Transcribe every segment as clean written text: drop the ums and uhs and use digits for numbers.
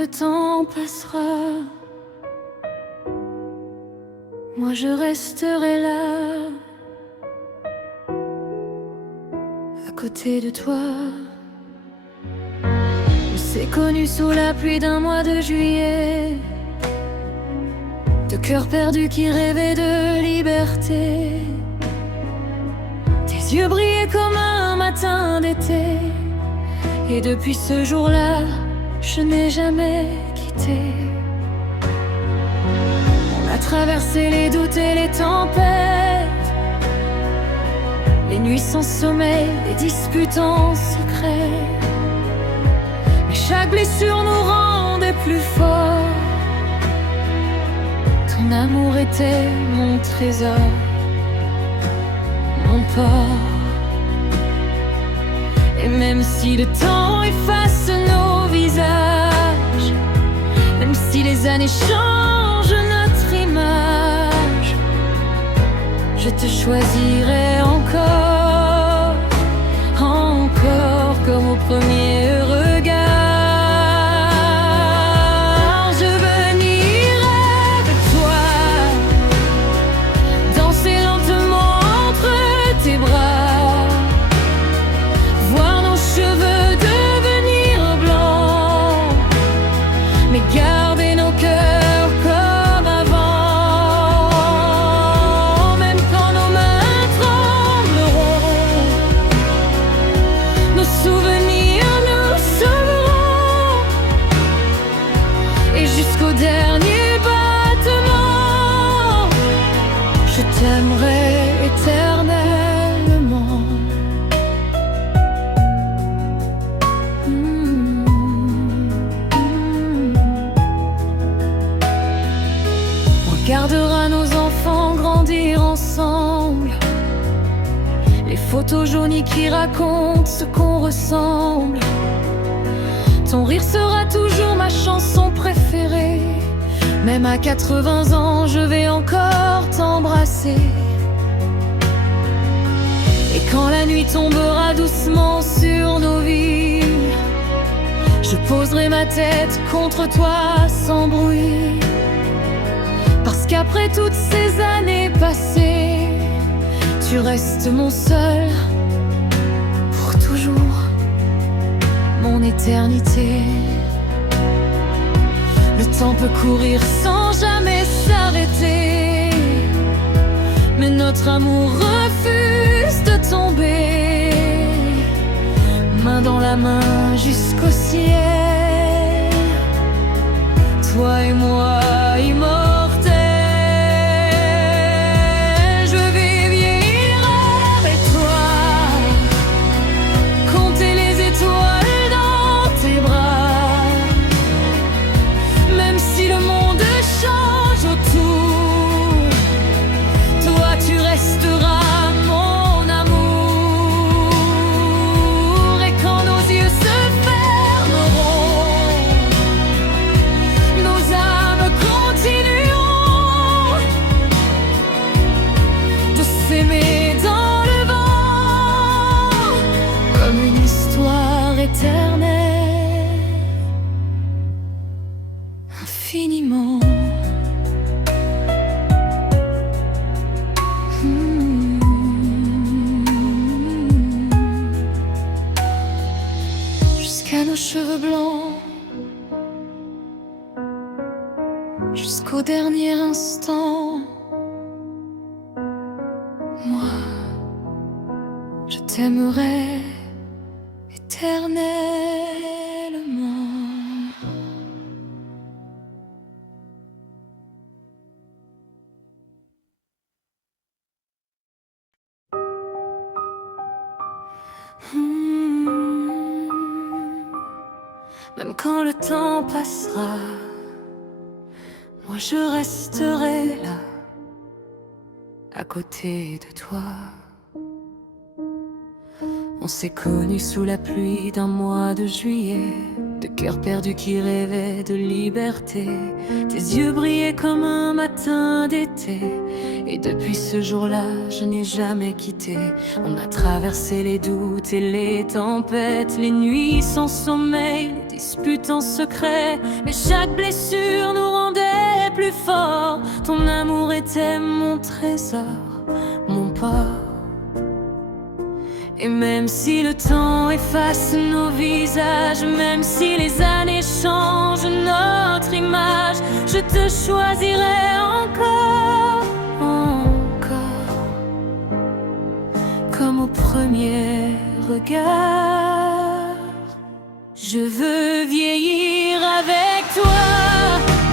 le temps passera, moi je resterai là, à côté de toi. On s'est connus sous la pluie d'un mois de juillet, de cœurs perdus qui rêvaient de liberté. Tes yeux brillaient comme un matin d'été, et depuis ce jour-là, je n'ai jamais quitté. On a traversé les doutes et les tempêtes, les nuits sans sommeil, les disputes en secret. Mais chaque blessure nous rendait plus forts. Ton amour était mon trésor, mon port. Et même si le temps efface nos visages, même si les années changent notre image, je te choisirai encore, encore comme au premier regard. Je venirai avec toi, danser lentement entre tes bras, voir nos cheveux devenir blancs, mais garder nos cœurs comme avant. Même quand nos mains trembleront, nos souvenirs nous sauveront, et jusqu'au dernier battement, je t'aimerai éternellement. On regardera nos enfants grandir ensemble, les photos jaunies qui racontent ce qu'on ressemble. Ton rire sera toujours ma chanson préférée. Même à 80 ans, je vais encore t'embrasser. Et quand la nuit tombera doucement sur nos vies, je poserai ma tête contre toi sans bruit. Parce qu'après toutes ces années passées, tu restes mon seul, pour toujours, mon éternité. Le temps peut courir sans jamais s'arrêter, mais notre amour refuse de tomber, main dans la main jusqu'au ciel, toi et moi immortels. Je vais vieillir avec toi, compter les étoiles dans tes bras, même si le monde change autour, toi tu resteras mon amour. Et quand nos yeux se fermeront, nos âmes continueront de s'aimer dans le vent, comme une histoire éternelle, infiniment. Jusqu'à nos cheveux blancs, jusqu'au dernier instant, moi, je t'aimerai éternellement. Même quand le temps passera, moi je resterai là, à côté de toi. On s'est connus sous la pluie d'un mois de juillet, de cœurs perdus qui rêvaient de liberté. Tes yeux brillaient comme un matin d'été. Et depuis ce jour-là, je n'ai jamais quitté. On a traversé les doutes et les tempêtes, les nuits sans sommeil, les disputes en secret. Mais chaque blessure nous rendait plus forts. Ton amour était mon trésor, mon port. Et même si le temps efface nos visages, même si les années changent notre image, je te choisirai encore, encore, comme au premier regard. Je veux vieillir avec toi,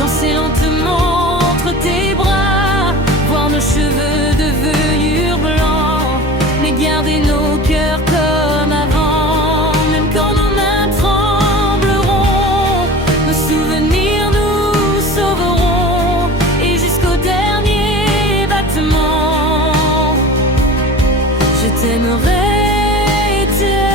danser lentement entre tes bras, voir nos cheveux devenir blancs, mais garder nos cœurs comme avant. Même quand nos mains trembleront, nos souvenirs nous sauveront, et jusqu'au dernier battement, je t'aimerai éternellement.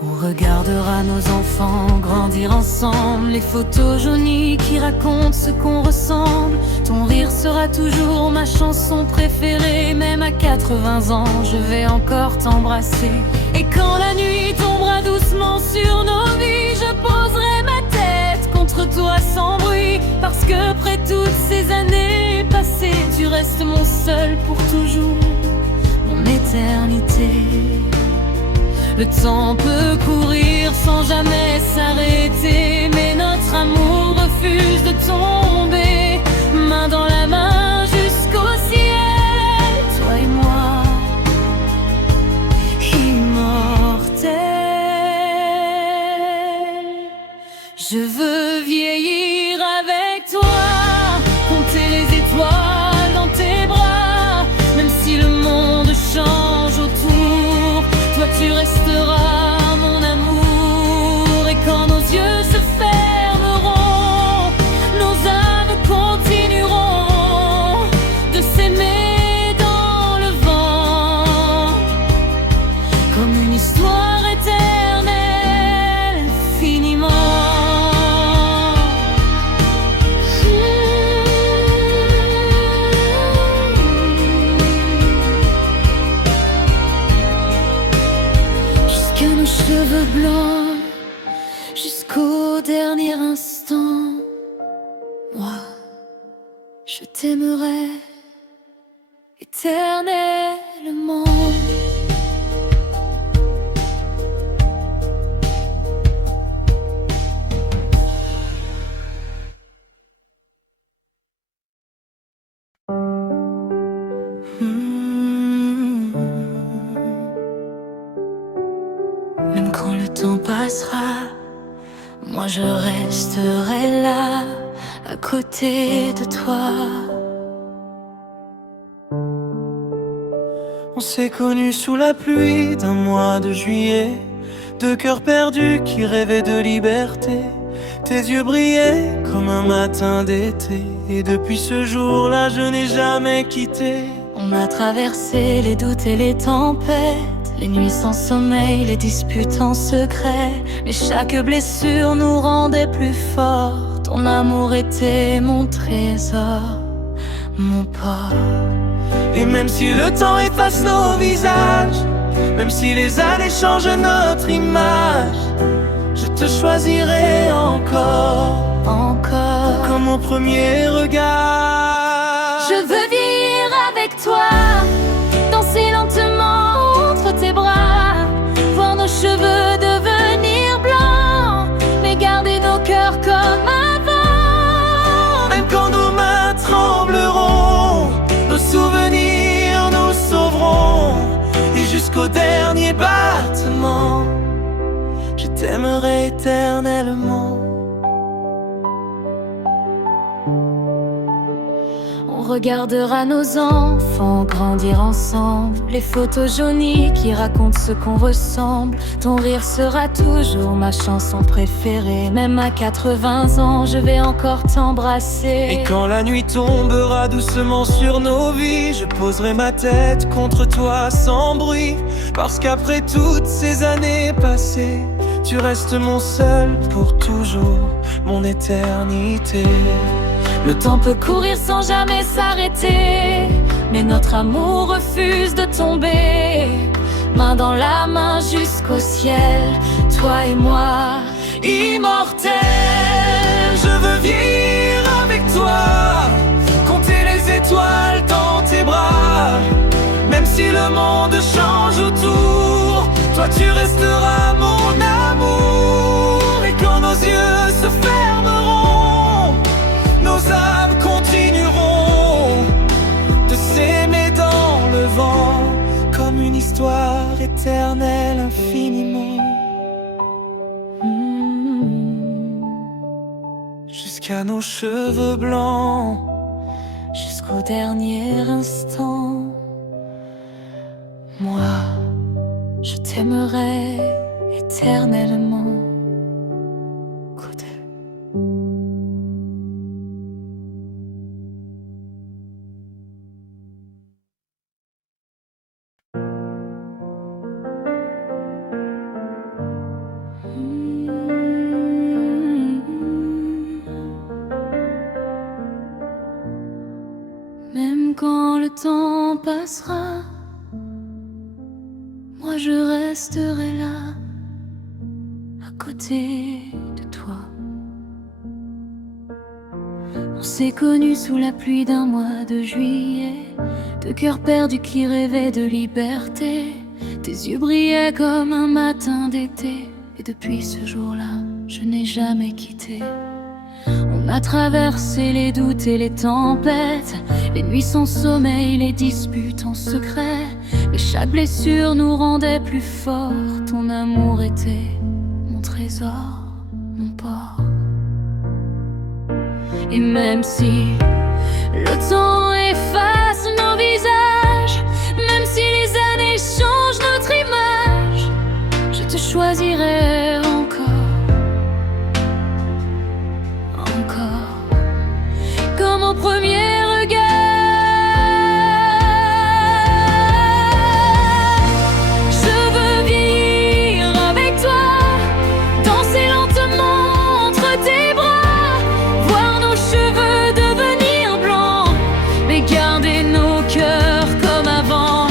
On regardera nos enfants grandir ensemble, les photos jaunies qui racontent ce qu'on ressemble. Ton rire sera toujours ma chanson préférée. Même à 80 ans, je vais encore t'embrasser. Et quand la nuit tombera doucement sur nos vies, je poserai ma tête contre toi sans bruit. Parce que après toutes ces années passées, tu restes mon seul pour toujours, mon éternité. Le temps peut courir sans jamais s'arrêter, mais notre amour refuse de tomber, main dans la main jusqu'au ciel, toi et moi, immortels. Je veux vieillir avec toi, compter les étoiles dans tes bras, même si le monde change autour, toi tu resteras mon amour. Et quand nos yeux se fermeront, nos âmes continueront de s'aimer dans le vent, comme une histoire éternelle, infiniment. Jusqu'à nos cheveux blancs, jusqu'au dernier instant, moi, je t'aimerai éternellement. Même quand le temps passera, moi je resterai là, à côté de toi. On s'est connus sous la pluie d'un mois de juillet, deux cœurs perdus qui rêvaient de liberté. Tes yeux brillaient comme un matin d'été, et depuis ce jour-là je n'ai jamais quitté. On a traversé les doutes et les tempêtes, les nuits sans sommeil, les disputes en secret. Mais chaque blessure nous rendait plus forts. Ton amour était mon trésor, mon port. Et même si le temps efface nos visages, même si les années changent notre image, je te choisirai encore, encore, comme au premier regard. Je veux vivre avec toi, danser lentement entre tes bras, voir nos cheveux devenir blancs, mais garder nos cœurs comme avant. Même quand nos mains trembleront, nos souvenirs nous sauveront, et jusqu'au dernier battement, je t'aimerai éternellement. On regardera nos enfants grandir ensemble, les photos jaunies qui racontent ce qu'on ressemble. Ton rire sera toujours ma chanson préférée. Même à 80 ans, je vais encore t'embrasser. Et quand la nuit tombera doucement sur nos vies, je poserai ma tête contre toi sans bruit. Parce qu'après toutes ces années passées, tu restes mon seul pour toujours, mon éternité. Le temps peut courir sans jamais s'arrêter, mais notre amour refuse de tomber. Main dans la main jusqu'au ciel, toi et moi, immortels. Je veux vivre avec toi, compter les étoiles dans tes bras. Même si le monde change autour, toi tu resteras mon amour. Et quand nos yeux se fermeront, nos âmes continueront de s'aimer dans le vent, comme une histoire éternelle infiniment. Jusqu'à nos cheveux blancs, Jusqu'au dernier instant, moi, je t'aimerai éternellement. Même quand le temps passera, moi je resterai là, à côté de toi. On s'est connus sous la pluie d'un mois de juillet, deux cœurs perdus qui rêvaient de liberté. Tes yeux brillaient comme un matin d'été, et depuis ce jour-là, je n'ai jamais quitté. On a traversé les doutes et les tempêtes, les nuits sans sommeil, les disputes en secret. Mais chaque blessure nous rendait plus forts. Ton amour était mon trésor, mon port. Et même si le temps efface nos visages, même si les années changent notre image, je te choisirai encore. Comme au premier regard, je veux vivre avec toi, danser lentement entre tes bras, voir nos cheveux devenir blancs, mais garder nos cœurs comme avant.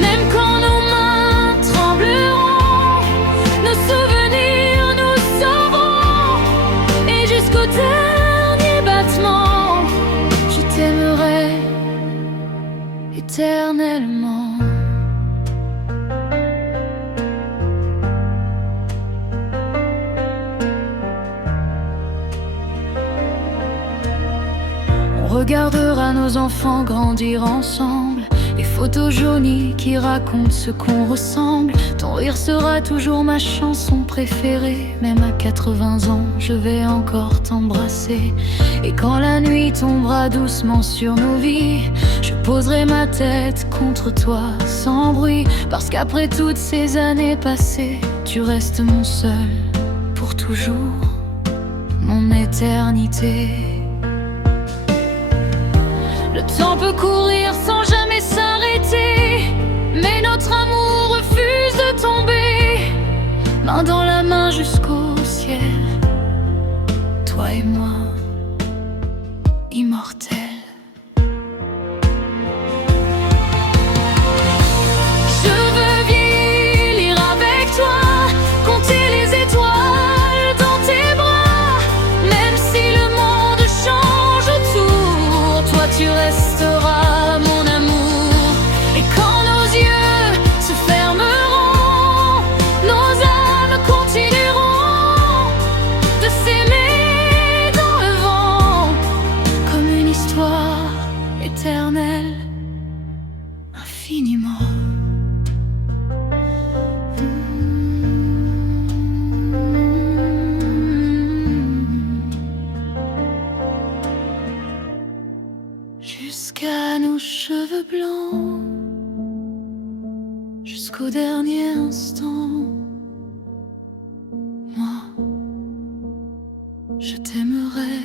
Même quand nos mains trembleront, nos souvenirs nous sauveront, et jusqu'au dernier battement, éternellement. On regardera nos enfants grandir ensemble, les photos jaunies qui racontent ce qu'on ressemble. Ton rire sera toujours ma chanson préférée. Même à 80 ans, je vais encore t'embrasser. Et quand la nuit tombera doucement sur nos vies, je poserai ma tête contre toi sans bruit. Parce qu'après toutes ces années passées, tu restes mon seul pour toujours, mon éternité. Le temps peut courir sans jamais s'arrêter, mais notre amour refuse de tomber. Main dans la main jusqu'au ciel, toi et moi, immortels. Tu resteras mon amour. Et quand nos yeux se fermeront, nos âmes continueront de s'aimer dans le vent, comme une histoire éternelle, infiniment. Jusqu'à nos cheveux blancs, jusqu'au dernier instant, moi, je t'aimerai